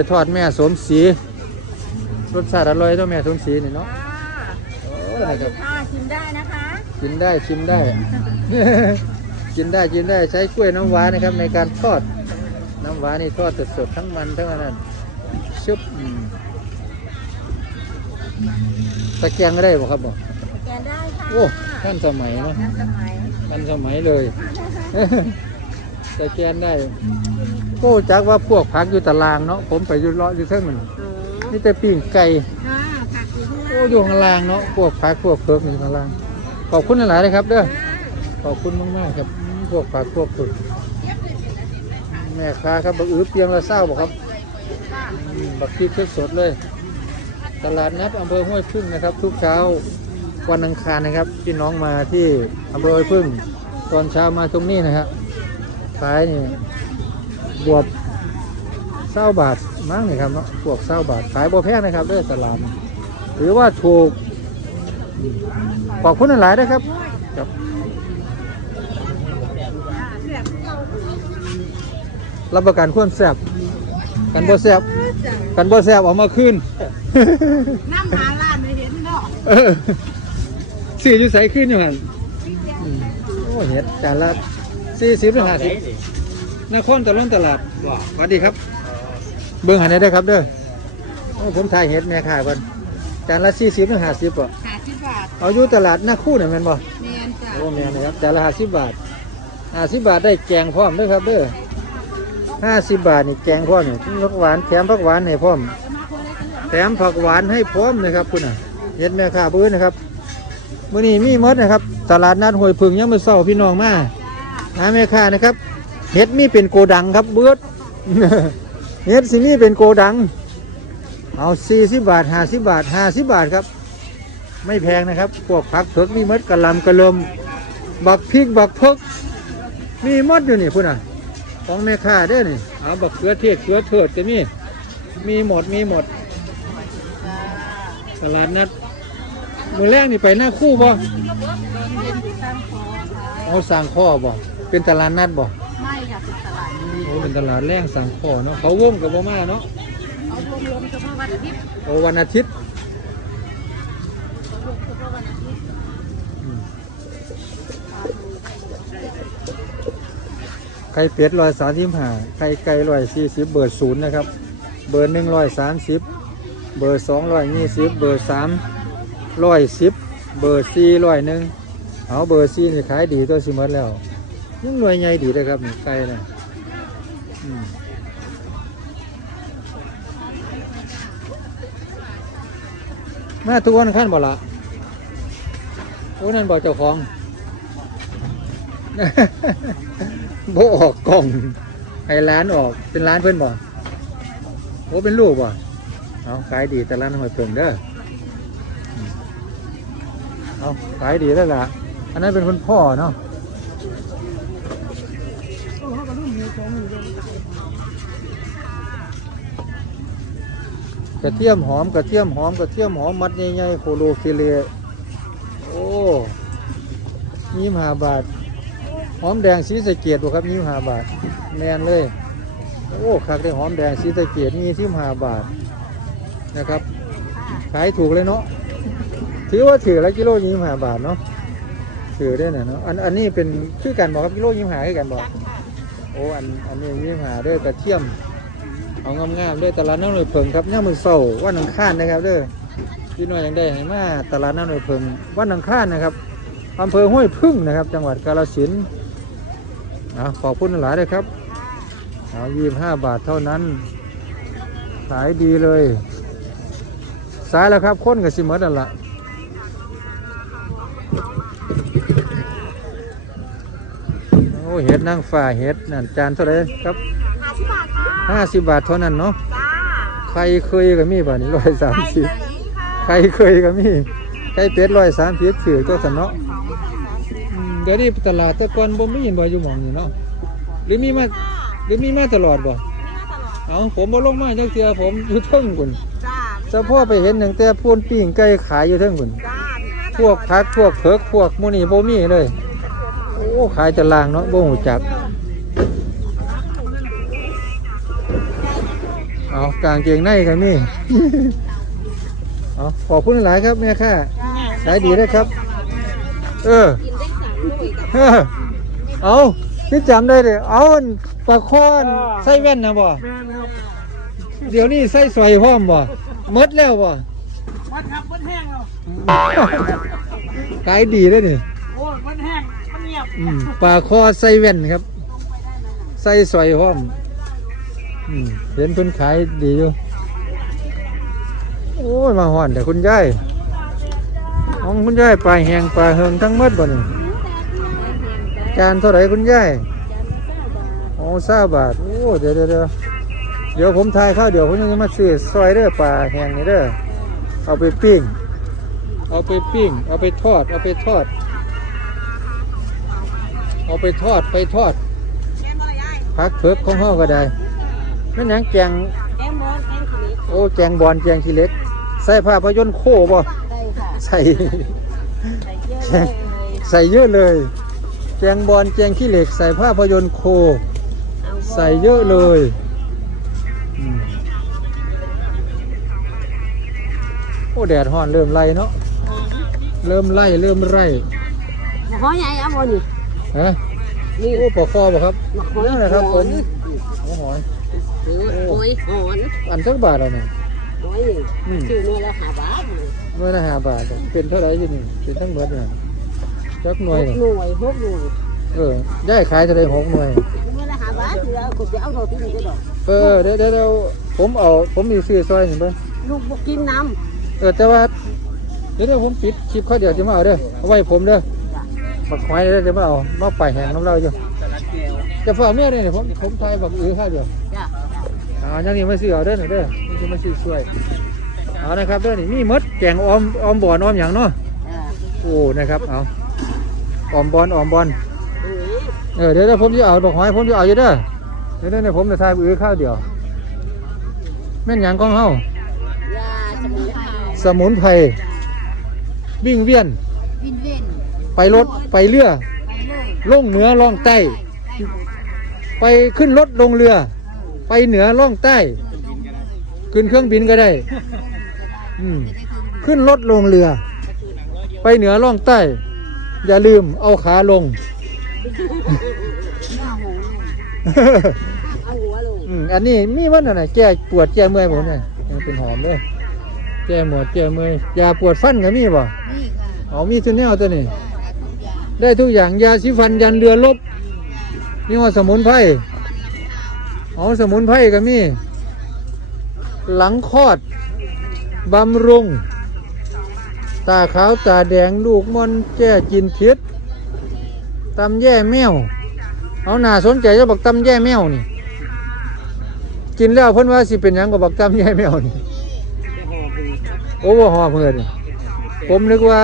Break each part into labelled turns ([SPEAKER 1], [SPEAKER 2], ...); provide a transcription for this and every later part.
[SPEAKER 1] วยทอดแม่สมศรีรสชาติอร่อยต้องแม่สมศรีนี่เนาะ
[SPEAKER 2] ค่ะ
[SPEAKER 1] โอ้
[SPEAKER 2] อร่อย
[SPEAKER 1] นะค
[SPEAKER 2] อ
[SPEAKER 1] รับ
[SPEAKER 2] ยู่ค่ะชิมได้นะคะ
[SPEAKER 1] กินได้ชิมได้ กินได้กินได้ใช้กล้วยน้ำว้านะครับ ในการทอดน้ำว้านี่ทอดสดๆทั้งมันทั้งอันนั้นชุบอืมตะแกรงก็ได้บ่ครับบ่
[SPEAKER 2] สแกนได้ค่ะ
[SPEAKER 1] โอ้ท่านสมัยเนาะ
[SPEAKER 2] ทันสมัย
[SPEAKER 1] ทันสมัยเลย ตะแกรงได้โก้จักว่าพวกพักอยู่ตารางเนาะผมไปอยู่เลาะอยู่เท่งมัน
[SPEAKER 2] อ๋อ
[SPEAKER 1] นี่แต่ปิ้งไก่
[SPEAKER 2] ค่ะผักอยู่ข้าง
[SPEAKER 1] โอ้
[SPEAKER 2] ล่าง
[SPEAKER 1] อยู่ข้างล่างเนาะพวกพักพวกเพิกอยู่ข้างล่างขอบคุณหลายๆเลยครับ เด้อ
[SPEAKER 2] ค่ะ
[SPEAKER 1] ขอบคุณมากๆครับอืมพวกผักพวกผึกแม่ค้าครับบักอื้อเปียงละเศร้าบอกครับอืมบักพริกสดๆเลย ตลาดนัดอำเภอห้วยพึ่งนะครับ ทุกเช้าวันอังคารนะครับพี่น้องมาที่อำเภอห้วยพึ่ง ตอนเช้ามาตรงนี้นะครับขายนี่ บวบเศร้าบาทมั้งนี่ครับเนาะพวกเศร้าบาทขายบ่แพงนะครับเด้อตลาดถือว่าถูกอืมขอบคุณหลายๆนะครับครับ
[SPEAKER 2] เสียบเรา
[SPEAKER 1] รับประกันความแซ่บกันบ่แซ่บ
[SPEAKER 2] จ้ะ
[SPEAKER 1] กันบ่แซ่บเออกมาคืน
[SPEAKER 2] น้ำหาร้านไม่เห็นเนาะ
[SPEAKER 1] เออสี่อยู่ใสขึ้นอยู่หันอืมโอ้เห็ดจานละสี่สิบหรือห้าสิบ นครตะลุนตลาดสวัสดีครับ เบิ่งหันได้ครับเด้อโอ้ผมถ่ายเห็ดแม่ขายกันจานละสี่สิบหรือห้าสิบป่ะ
[SPEAKER 2] หาสิบบาท
[SPEAKER 1] เอาอยู่ตลาดหน้าคู่เนี่ยแม่นบ่
[SPEAKER 2] เนียนจ้ะ
[SPEAKER 1] โอ้แม่นนะครับจานละห้าสิบบาทห้าสิบบาทได้แกงพร้อมเด้วยครับเด้อห้าสิบบาทนี่แกงพร้อมนี่ผักหวานแถมผักหวานให้พร้อม แถมผักหวานให้พร้อมนะครับคุณน่ะเห็ดแม่ค้าบื้อนะครับมื้อนี้มีหมดนะครับ ตลาดนัดห้วยพึ่งยังมือเศร้าพี่น้องมาหาแม่ค้านะครับ เห็ดมีเป็นโกดังครับเบิดเห็ดสิมีเป็นโกดัง เอา40บาท50บาท50บาทครับ ไม่แพงนะครับ พวกผักเผือกมีมดกระลำกระลมบักพริกบักเพิกมีมดอยู่นี่พุ่นน่ะของแม่ค้าเด้อนี่เอาบักเขือเทศเขือเถิดจะมีมีหมดมีหมดตลาดนัดมือแรกนี่ไปหน้าคู่บ่
[SPEAKER 2] เป็นตั้งคอค่ะ
[SPEAKER 1] เอาสั่งข้อบ่เป็นตลาดนัดบ่ โอ้เป็นตลาดแรงสั่งข้อเนาะเขาวงกับบ่มาเนาะ
[SPEAKER 2] เอารวมๆเฉพาะวันอาทิตย์
[SPEAKER 1] โอ้วันอาทิตย์
[SPEAKER 2] เอารวมเฉพาะวันอาทิตย์
[SPEAKER 1] อืมไข่เป็ดร้อยสามสิบห้าไข่ไก่ร้อยสี่สิบเบอร์ศูนย์นะครับ เบอร์หนึ่งร้อยสามสิบเบอร์สองร้อยยี่สิบเบอร์สามร้อยสิบเบอร์สี่ร้อยหนึ่งเอาเบอร์สี่นี่ขายดีตัวสิหมดแล้ว ยังหน่วยใหญ่ดีเลยครับนี่ไก่นะอืมมาทุกวันขั้นบ่ละโอ้นั่นบอกเจ้าของ โบออกกล่องให้ร้านออกเป็นร้านเพื่อนบ่โอ้เป็นลูกบ่เอาขายดีแต่ร้านหอยเพิ่งเด้อเอาขายดีแล้วล่ะ อันนั้นเป็นคุณพ่อเนาะ กระเทียมหอมกระเทียมหอมกระเทียมหอมมัดใหญ่ๆโคโลฟิเลโอ้ยี่สิบห้าบาท หอมแดงสีสะเกียดครับยี่สิบห้าบาท แมนเลย โอ้คักได้หอมแดงสีสะเกียดมีที่ห้าบาทนะครับ ขายถูกเลยเนาะถือว่าถือละกิโลยี่สิบห้าบาทเนาะถือได้เนาะอันอันนี้เป็นคือกันบอกครับกิโลยี่สิบห้าคือกันบอก โอ้อันอันนี้ยี่สิบห้าด้อกระเทียมเอางามๆด้อตลาดน้ำหน่วยเพิงครับย่ามือเสาร์วันอังคารนะครับเด้อพี่น้อยยังได้ให้มาตลาดน้ำหน่วยเพิงวันอังคารนะครับอำเภอห้วยพึ่งนะครับ จังหวัดกาฬสินธุ์อะขอบคุณหลายเลยครับเอายี่ห้าบาทเท่านั้น ขายดีเลย สายแล้วครับค้นกับสิหมดนั่นละ อ้เห็ดนางฟ้าเห็ดนั่นจานเท่าไหรครับ
[SPEAKER 2] ห้าสิบบาทค่ะ
[SPEAKER 1] ห้าสิบบาทเท่านั้นเนาะ
[SPEAKER 2] จ้า
[SPEAKER 1] ใครเคยก็มีบ่านี่ร้อยสาม
[SPEAKER 2] ไก่
[SPEAKER 1] สิบ
[SPEAKER 2] ไหนค่ะ
[SPEAKER 1] ใครเคยก็มีใครเป็ดร้อยสามสิบถือตัวสนเนาะอืมเดี๋ยวนี้ตลาดแตะกอนบ่มีเห็นบ่อยู่หม่องนี่เนาะหรือมีมาหรือมีมาตลอดบ่
[SPEAKER 2] นี่มาตลอด
[SPEAKER 1] เอาผมบ่ลงมาจักเทื่อผมอยู่เทิงพุ่น
[SPEAKER 2] จ้า
[SPEAKER 1] เฉพาะไปเห็นตั้งแต่พวนปิ้งไก่ขายอยู่เทิงพุ่น
[SPEAKER 2] จ้านี่มาต
[SPEAKER 1] พ
[SPEAKER 2] ล
[SPEAKER 1] ว
[SPEAKER 2] อกด
[SPEAKER 1] ผักพวกเผือกพวกหมูนี่บ่มีเลยโอ้ขายแต่ลางเนาะบ่ฮู้จักเอากางเกงในกันนี่ เอาขอบคุณหลายครับแม่ค่ะขายดีได้ครับเออ
[SPEAKER 2] กินได้สามลูกอีก
[SPEAKER 1] เออ เอาพี่จำได้เลยเอาอันปลาคอนใส่แว่นนะบ่
[SPEAKER 3] แม่นครับ
[SPEAKER 1] เดี๋ยวนี้ใส่สวยพร้อมบ่หมดแล้วบ่
[SPEAKER 3] วัดครับวัดแห้งเรา
[SPEAKER 1] ขายดีเลยนี่ อืมปลาคอใส่แว่นครับ ใส่สวยพร้อมอืมเห็นเพิ่นขายดีอยู่ โอ้ย มาห่อนแต่คุณยายของคุณยายปลาแหงปลาเฮิงทั้งหมดบ่นี่จานเท่าไหร่คุณยายโอ้ซาบาท โอ้ เดี๋ยวเดี๋ยวเดี๋ยวเดี๋ยวผมทายข้าวเดี๋ยวผมจะมาซื้อซอยเด้อปลาแหงนี่เด้อ เอาไปปิ้ง เอาไปปิ้ง เอาไปทอด เอาไปทอด เอาไปทอดไปทอด
[SPEAKER 2] แกงอะไรยาย
[SPEAKER 1] พักเพิกของเฮาก็ได้นั่นหยังแกง
[SPEAKER 2] แกงมอนแกงขี้เหล็ก
[SPEAKER 1] โอ้แกงบอลแกงขี้เหล็ก ใส่ภาพยนตร์โคบ่
[SPEAKER 2] ได้ค่ะ
[SPEAKER 1] ใส่
[SPEAKER 2] ใส่เยอะเลย
[SPEAKER 1] ใส่เยอะเลย แกงบอลแกงขี้เหล็ก ใส่ภาพยนตร์โค
[SPEAKER 2] เอาบ่
[SPEAKER 1] ใส่เยอะเลยอืมโอ้แดดฮ้อนเริ่มไล่เนาะเริ่มไล่เริ่มไล่
[SPEAKER 2] หมอใหญ่เอาบ่นี่
[SPEAKER 1] ฮะ
[SPEAKER 2] นี่
[SPEAKER 1] โอ้ปลาคอบ่ครับ
[SPEAKER 2] หมอหอย
[SPEAKER 1] นั่นแหละครับผมโอ้หอย
[SPEAKER 2] หอยหอย
[SPEAKER 1] อันสักบาทแล้วเนี่ย
[SPEAKER 2] หอยนี่
[SPEAKER 1] อืม
[SPEAKER 2] ชื่อเนื้อละห้าบาทเลย
[SPEAKER 1] หน่วยละห้าบาทอะเป็นเท่าไหร่อยู่นี่เป็นทั้งหมดเนี่ยจักหน่วย
[SPEAKER 2] ห
[SPEAKER 1] นี่
[SPEAKER 2] น่วยหกหน่วย
[SPEAKER 1] เออย่ายขายเท่าไหร่หกหน่วย
[SPEAKER 2] เนื้อละห้าบาทคือเอาก็จะเอาเท่าที่นี่ก็ดอก
[SPEAKER 1] เออเดี๋ยวเดี๋ยวเดี๋ยวผมเอาผมมีซื้อซอยหนึ่งไป
[SPEAKER 2] ลูกบ่กินน้
[SPEAKER 1] เออแต่ว่าเดี๋ยวเดี๋ยวผมปิดคลิปเขาเดี๋ยวจะมาเอาเด้อเอาไว้ผมเด้อ บักหอยเด้อจะมาเอามาไปแหงน้ำเราอยู่จะฝากเมื่อเนี่ยผมผมทายบักอื้อข้าวเดียวำ
[SPEAKER 2] จ้ะ
[SPEAKER 1] อ่าอย่างนี้มาซื้อเอาเด้อหน่อยเด้อนี่จะมาซื้อช่วยเอานะครับเด้อนี่มีหมดแกงออมออมบ่อนออมอย่างเนาะ
[SPEAKER 2] อ่า
[SPEAKER 1] โอ้นะครับเอาออมบอลออมบอล
[SPEAKER 2] เอ้ย
[SPEAKER 1] เออเดี๋ยวเดี๋ยวผมจะเอาบักหอยผมจะเอาอยู่เด้อเดี๋ยวเดี๋ยวเดี๋ยวผมจะทายบักอื้อข้าวเดียวแม่นหยังของเฮา
[SPEAKER 2] ยาสมุนไพร
[SPEAKER 1] สมุนไพรวิ่งเวียน
[SPEAKER 2] วินเว้น
[SPEAKER 1] ไปรถไปเรือ
[SPEAKER 2] ไปเลย
[SPEAKER 1] ลงเหนือล่องใต้ ไปขึ้นรถลงเรือ ไปเหนือล่องใต้ ขึ้นเครื่องบินก็ได้ อืมขึ้นรถลงเรือ ไปเหนือล่องใต้ อย่าลืมเอาขาลง
[SPEAKER 2] เอาหัวลง
[SPEAKER 1] อืมอันนี้มีวันอะไรแก้ปวดแก้เมื่อยผมเนี่ยยังเป็นหอมเลยแก้หมวดแก้เมื่อยยาปวดฟันก็มีบ่
[SPEAKER 2] นี่ค่ะ
[SPEAKER 1] เอามีทุนแนวตัวนี้ ได้ทุกอย่างยาสีฟันยันเรือลบ นี่ว่าสมุนไพรเอสมุนไพรก็มี หลังคอดบำรุง ตาขาวตาแดงลูกมอนแก้กินพิษตำแย่แมว เอาหน่าสนใจจะบอกตำแย่แมวนี่ กินแล้วเพิ่นว่าสิเป็นหยังก็บอกตำแย่แมวนี่โอ้ว่าหอเพื่อนผมนึกว่า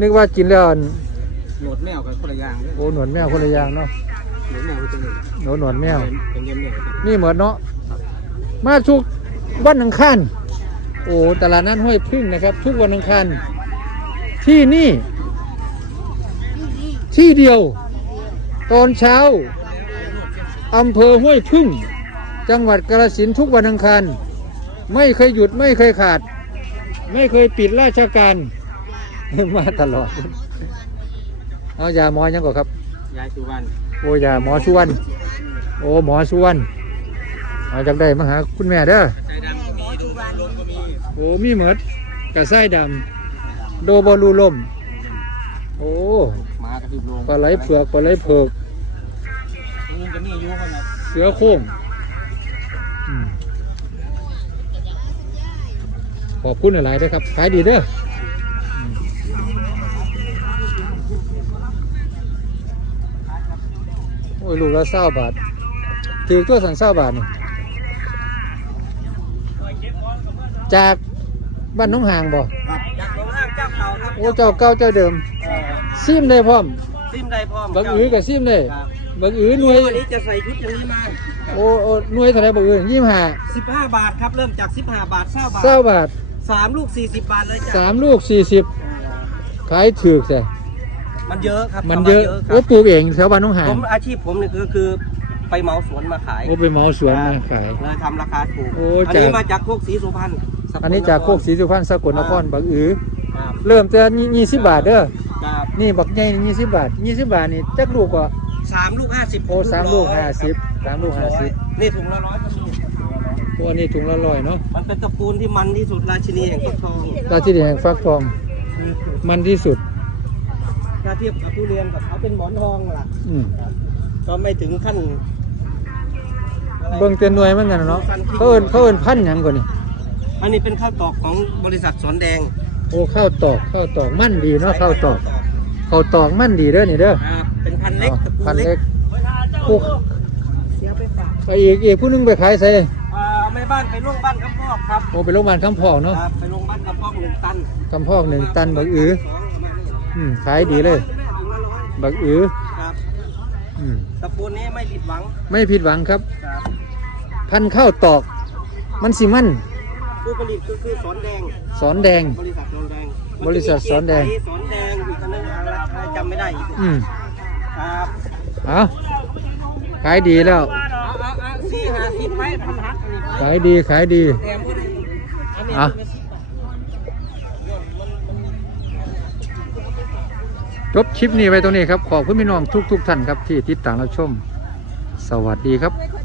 [SPEAKER 1] นึกว่ากินแล้ว อัน
[SPEAKER 3] โหลดแมวกับคนละอย่างเลย
[SPEAKER 1] โอ้หนวดแมวคนละอย่างเนาะ
[SPEAKER 3] โหลดแมวไปตัวหนึ่ง
[SPEAKER 1] หนวดหนวดแมว
[SPEAKER 3] เป็นเย็นเนี่ย
[SPEAKER 1] นี่เหมือนเนาะมาทุกวันอังคารโอ้ตลาดนัดห้วยพึ่งนะครับ ทุกวันอังคารที่นี่ ที่เดียว ตอนเช้าอำเภอห้วยพึ่ง จังหวัดกาฬสินธุ์ทุกวันอังคารไม่เคยหยุดไม่เคยขาด ไม่เคยปิดราชการมาตลอด เอายาหมอยังก่อนครับ
[SPEAKER 3] ยายสุวรรณ
[SPEAKER 1] โอ้ยาหมอสุวรรณโอ้หมอสุวรรณเอาจากได้มาหาคุณแม่เด้อ
[SPEAKER 3] ใจดำก็มีดูลมก็มี
[SPEAKER 1] โอ้มีเหมือดกระไส้ดำโดบอลูลม โอ้
[SPEAKER 3] หมากระทิบลง
[SPEAKER 1] ปลาไหลเผือกปลาไหลเผือก
[SPEAKER 3] ลุงก็มีอายุคนละ
[SPEAKER 1] เสือโคร่งอืมขอบคุณหลายๆด้วยครับขายดีเด้ออืมโอ้ยลูกละเศร้าบาทถือตัวสันเศร้าบาทนี่จากบ้านน้องห่างบ่
[SPEAKER 3] ครับจากโรงห้างเจ้าเขาครับ
[SPEAKER 1] โอ้เจ้าเก่าเจ้าเดิม
[SPEAKER 3] เออ
[SPEAKER 1] ซิมได้พร้อม
[SPEAKER 3] ซิมได้พร้อม
[SPEAKER 1] บักอือกับซิมได้
[SPEAKER 3] ครับ
[SPEAKER 1] บักอือหน่วย
[SPEAKER 3] วันนี้จะใส่ชุดอย่างนี้มา
[SPEAKER 1] โอ้โอ้หน่วยเท่าไหรบักอือยี่ห้า
[SPEAKER 3] 15 บาทครับเริ่มจาก 15 บาท20บาท
[SPEAKER 1] เศร้าบาท
[SPEAKER 3] สามลูก 40 บาทเลยจ้ะ
[SPEAKER 1] สามลูกสี่สิบขายถือกแต่
[SPEAKER 3] มันเยอะครับ
[SPEAKER 1] มันเยอะ
[SPEAKER 3] ค
[SPEAKER 1] โอ้
[SPEAKER 3] รับ
[SPEAKER 1] ปลูกเองแถวบ้านน้องหา
[SPEAKER 3] ผ
[SPEAKER 1] ง
[SPEAKER 3] มอาชีพผมเนี่ยก็คือไปเหมาสวนมาขาย
[SPEAKER 1] โอ้ไปเหมาสวนมาขาย
[SPEAKER 3] เลยทำราคาถูก
[SPEAKER 1] โอ้
[SPEAKER 3] อันนี้
[SPEAKER 1] จาก
[SPEAKER 3] มาจากโคกศรีสุพรรณสล
[SPEAKER 1] อันนี้จากโคกศรีสุพรรณสกลนครบักอือ
[SPEAKER 3] ครับ
[SPEAKER 1] เริ่มแต่ยี่สิบบาทเด้อ
[SPEAKER 3] ครับ
[SPEAKER 1] นี่บักใหญ่ยี่สิบบาทยี่สิบบาทนี่จักลูกก็
[SPEAKER 3] สามลูกห้าสิบ
[SPEAKER 1] โอ้สามลูกห้าสิบสามลูกห้าสิบ
[SPEAKER 3] นี่ถุงละร้อยครับลูก
[SPEAKER 1] โอ้อันนี้ถุงละร้อยเนาะ
[SPEAKER 3] มันเป็นตระกูลที่มันที่สุดราชินีแห่งฟักทอง
[SPEAKER 1] ราชินีแห่งฟักทองมันที่สุด
[SPEAKER 3] ถ้าเทียบกับทุเรียนกับเขาเป็นหมอนทองล่ะ
[SPEAKER 1] อืม
[SPEAKER 3] ก็ไม่ถึงขั้นอะไร
[SPEAKER 1] เบิ่งเต็นหน่วยมันกันเนาะเขาเอิ้นเขาเอิ้นพันธุ์หยังก่อนนี่
[SPEAKER 3] อันนี้เป็นข้าวตอกของบริษัทสอนแดง
[SPEAKER 1] โอ้ข้าวตอกข้าวตอกมั่นดีเนาะข้าวตอกข้าวตอกมั่นดีเด้อนี่เด้อ
[SPEAKER 3] ครับเป็นพันเล็กตระกู
[SPEAKER 1] พั
[SPEAKER 3] ล
[SPEAKER 1] น
[SPEAKER 3] เล็
[SPEAKER 1] เล็
[SPEAKER 3] ก
[SPEAKER 1] กผู้
[SPEAKER 2] เดี๋ยวไปฝาก
[SPEAKER 1] ไปอีกอีกผู้หนึงไปขายใส่
[SPEAKER 3] อ่าแม่บ้านไปโรงพยาบาลคำพอกครับ
[SPEAKER 1] โอ้ไปโรงพยาบาลคำพอกเนาะ
[SPEAKER 3] ครับไปโรงพยาบาลคำพอกหนึ่งตัน
[SPEAKER 1] คำพอกหนึ่งตันบักอือ
[SPEAKER 3] สองประมาณนี้
[SPEAKER 1] อืมขายดีเลย
[SPEAKER 3] ถุงละร้อย
[SPEAKER 1] บักอือ
[SPEAKER 3] ครับ
[SPEAKER 1] อืม
[SPEAKER 3] ตระกูลนี้ไม่ผิดหวัง
[SPEAKER 1] ไม่ผิดหวังครับ
[SPEAKER 3] ครับ
[SPEAKER 1] พันธุ์ข้าวตอก มันสิมัน
[SPEAKER 3] ผู้ผลิตก็คือสอนแดง
[SPEAKER 1] สอนแดง
[SPEAKER 3] บริษัทสอนแดง
[SPEAKER 1] บริษัทสอนแดง
[SPEAKER 3] มัจะมีเกียรติไทยสอนแดงอีกอันนึงอะไรจำไม่ได้อีก
[SPEAKER 1] อืม
[SPEAKER 3] ครับ
[SPEAKER 1] เอาขายดีแล้ว
[SPEAKER 3] เอาเอาเอาสี่ห้าสิบไม้พันหักอันนี้
[SPEAKER 1] ขายดีขายดี
[SPEAKER 3] แถมก็ได้อันนี้
[SPEAKER 1] อะ
[SPEAKER 3] เป็นสิบบาท
[SPEAKER 1] จบคลิปนี้ไว้ตรงนี้ครับ ขอบคุณพี่น้องทุกทุกๆท่านครับที่ติดตามรับชม สวัสดีครับ